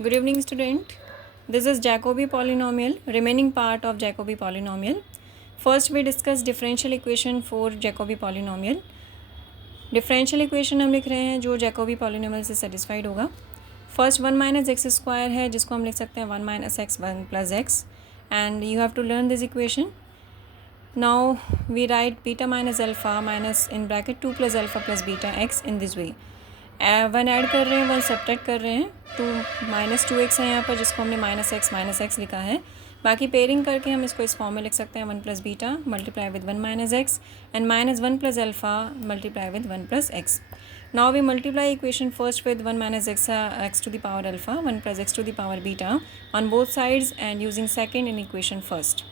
Good evening, student. This is Jacobi polynomial, remaining part of Jacobi polynomial. First we discuss differential equation for Jacobi polynomial. Differential equation हम लिख रहे हैं जो Jacobi polynomial से satisfied होगा. First 1 minus x square है जिसको हम लिख सकते हैं 1 minus x 1 plus x, and you have to learn this equation. Now we write beta minus alpha minus in bracket 2 plus alpha plus beta x in this way. 1 add कर रहे हैं, 1 subtract कर रहे हैं. 2 माइनस 2x है यहाँ पर जिसको हमने माइनस एक्स लिखा है. बाकी पेयरिंग करके हम इसको इस फॉर्म में लिख सकते हैं 1 plus beta multiply with 1 minus x and minus 1 plus alpha multiply with 1 plus x. Now we multiply equation first with 1 minus x to the power alpha 1 plus x to the power beta on both sides and using second in equation first.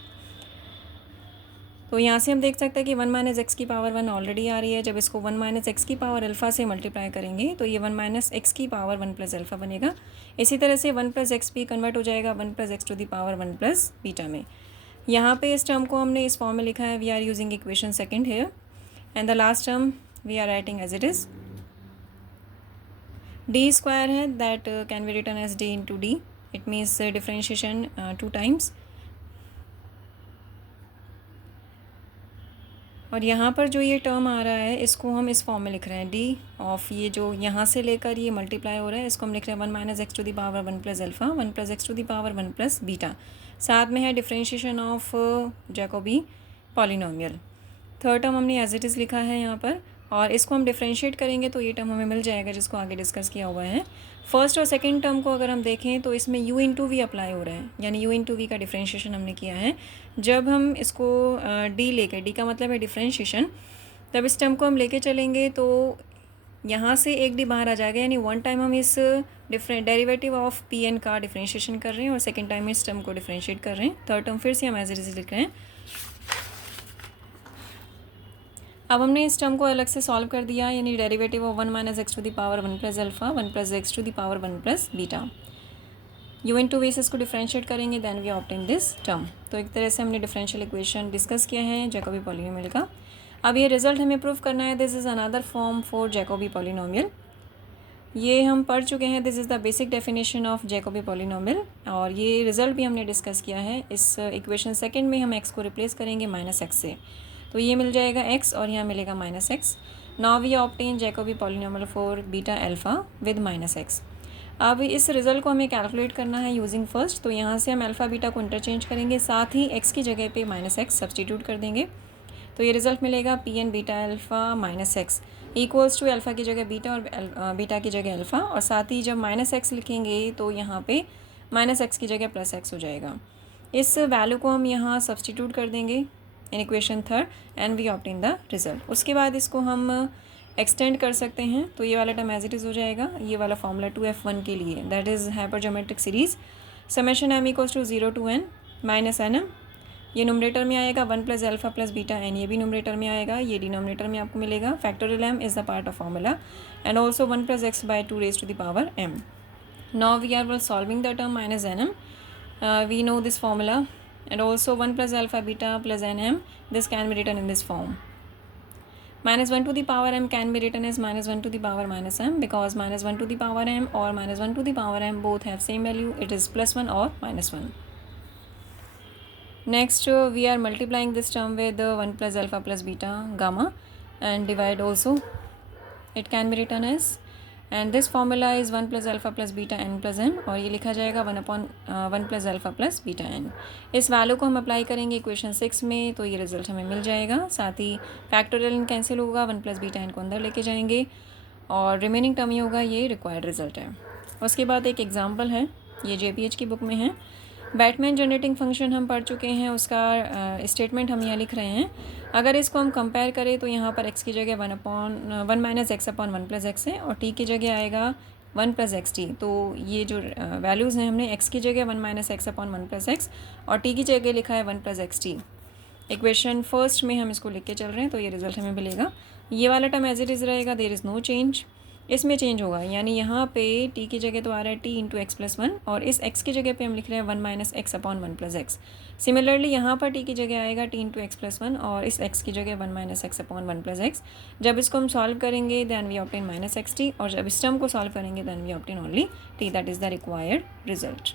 तो यहाँ से हम देख सकते हैं कि 1 minus x की power 1 already आ रही है. जब इसको 1 माइनस एक्स की पावर अल्फ़ा से मल्टीप्लाई करेंगे तो ये 1 माइनस एक्स की पावर 1 प्लस अल्फ़ा बनेगा. इसी तरह से 1 प्लस एक्स भी कन्वर्ट हो जाएगा 1 plus x to the power 1 plus beta में. यहाँ पे इस टर्म को हमने इस फॉर्म में लिखा है. We are using equation second here and the last term we are writing as it is. D square है that can be written as D into D. It means differentiation 2 times. और यहाँ पर जो ये term आ रहा है इसको हम इस फॉर्म में लिख रहे हैं डी ऑफ ये जो यहाँ से लेकर ये मल्टीप्लाई हो रहा है इसको हम लिख रहे हैं 1 minus x to the power 1 plus alpha 1 plus x to the power 1 plus beta. साथ में है differentiation of Jacobi polynomial. Third term हमने एज इट इज़ लिखा है यहाँ पर और इसको हम डिफ्रेंशिएट करेंगे तो ये टर्म हमें मिल जाएगा जिसको आगे डिस्कस किया हुआ है. फर्स्ट और सेकंड टर्म को अगर हम देखें तो इसमें u इंटू वी अप्लाई हो रहा है, यानी u इंटू वी का डिफ्रेंशिएशन हमने किया है. जब हम इसको d लेके, d का मतलब है डिफ्रेंशिएशन, तब इस टर्म को हम लेके चलेंगे तो यहाँ से एक d बाहर आ जाएगा. यानी वन टाइम हम इस डेरिवेटिव ऑफ पी एन का डिफ्रेंशिएशन कर रहे हैं और सेकेंड टाइम इस टर्म को डिफ्रेंशिएट कर रहे हैं. थर्ड टर्म फिर से हम एज इट इज़ लिख रहे हैं. अब हमने इस टर्म को अलग से सॉल्व कर दिया, यानी derivative of 1 minus x to the power 1 plus alpha 1 plus x to the power 1 plus beta. You in two ways को डिफ्रेंशिएट करेंगे then we obtain this term. तो एक तरह से हमने डिफरेंशियल इक्वेशन डिस्कस किया है जैकोबी पॉलिनोमियल का. अब ये रिजल्ट हमें प्रूव करना है. This is another form for Jacobi polynomial. ये हम पढ़ चुके हैं. This is the basic definition of Jacobi polynomial और ये रिजल्ट भी हमने डिस्कस किया है. इस इक्वेशन सेकेंड में हम एक्स को रिप्लेस करेंगे माइनस एक्स से, तो ये मिल जाएगा x और यहाँ मिलेगा minus x. Now we obtain Jacobi polynomial for beta alpha with minus x. अब इस रिजल्ट को हमें कैलकुलेट करना है यूजिंग फर्स्ट. तो यहाँ से हम अल्फ़ा बीटा को इंटरचेंज करेंगे, साथ ही x की जगह पे माइनस एक्स सब्सटीट्यूट कर देंगे. तो ये रिजल्ट मिलेगा P n beta alpha minus x equals to alpha की जगह बीटा और बीटा की जगह अल्फ़ा. और साथ ही जब माइनस एक्स लिखेंगे तो यहाँ पे माइनस एक्स की जगह प्लस एक्स हो जाएगा. इस वैल्यू को हम यहाँ सब्सटीट्यूट कर देंगे in equation third and we obtain the result. उसके बाद इसको हम एक्सटेंड कर सकते हैं तो ये वाला टर्म एज इट इज़ हो जाएगा. ये वाला फॉर्मूला 2f1 के लिए that is hypergeometric series summation m equals to 0 to n minus n m. ये नोमरेटर में आएगा 1 plus alpha plus beta n, ये भी नोमरेटर में आएगा. ये डिनोमिनेटर में आपको मिलेगा. Factorial m is the part of formula and also 1 plus x by 2 raise to the power m. Now we are solving the term minus n m. We know this formula and also 1 plus alpha beta plus nm. This can be written in this form. Minus 1 to the power m can be written as minus 1 to the power minus m because minus 1 to the power m or minus 1 to the power m both have same value. It is plus 1 or minus 1. Next we are multiplying this term with 1 plus alpha plus beta gamma and divide also. It can be written as and this formula is 1 plus alpha plus beta n plus m और ये लिखा जाएगा 1 upon 1 plus alpha plus beta n. इस value को हम apply करेंगे equation 6 में तो ये रिजल्ट हमें मिल जाएगा. साथ ही फैक्टोरियल कैंसिल होगा, 1 प्लस बीटा n को अंदर लेके जाएंगे और रिमेनिंग टर्म ही होगा. ये रिक्वायर्ड रिजल्ट है. उसके बाद एक एग्जाम्पल है, ये JPH की बुक में है. बैटमैन जनरेटिंग फंक्शन हम पढ़ चुके हैं, उसका स्टेटमेंट हम यहाँ लिख रहे हैं. अगर इसको हम कंपेयर करें तो यहाँ पर x की जगह 1 minus x upon 1 plus x है और t की जगह आएगा 1 प्लस एक्स टी. तो ये जो वैल्यूज़ हैं हमने x की जगह 1 minus x upon 1 plus x और t की जगह लिखा है 1 plus x T. Equation first में हम इसको लिख के चल रहे हैं तो ये रिजल्ट हमें मिलेगा. ये वाला टर्म एज इट इज़ रहेगा, देयर इज़ नो चेंज. इसमें चेंज होगा, यानी यहाँ पे t की जगह तो आ रहा है t into x plus one, और इस x की जगह पे हम लिख रहे हैं 1 minus x upon 1 plus x. Similarly यहाँ पर t की जगह आएगा t into x plus one, और इस x की जगह 1 minus x upon 1 plus x. जब इसको हम सॉल्व करेंगे then we obtain minus x t, और जब इस टर्म को सॉल्व करेंगे then we obtain only t, that is the required result.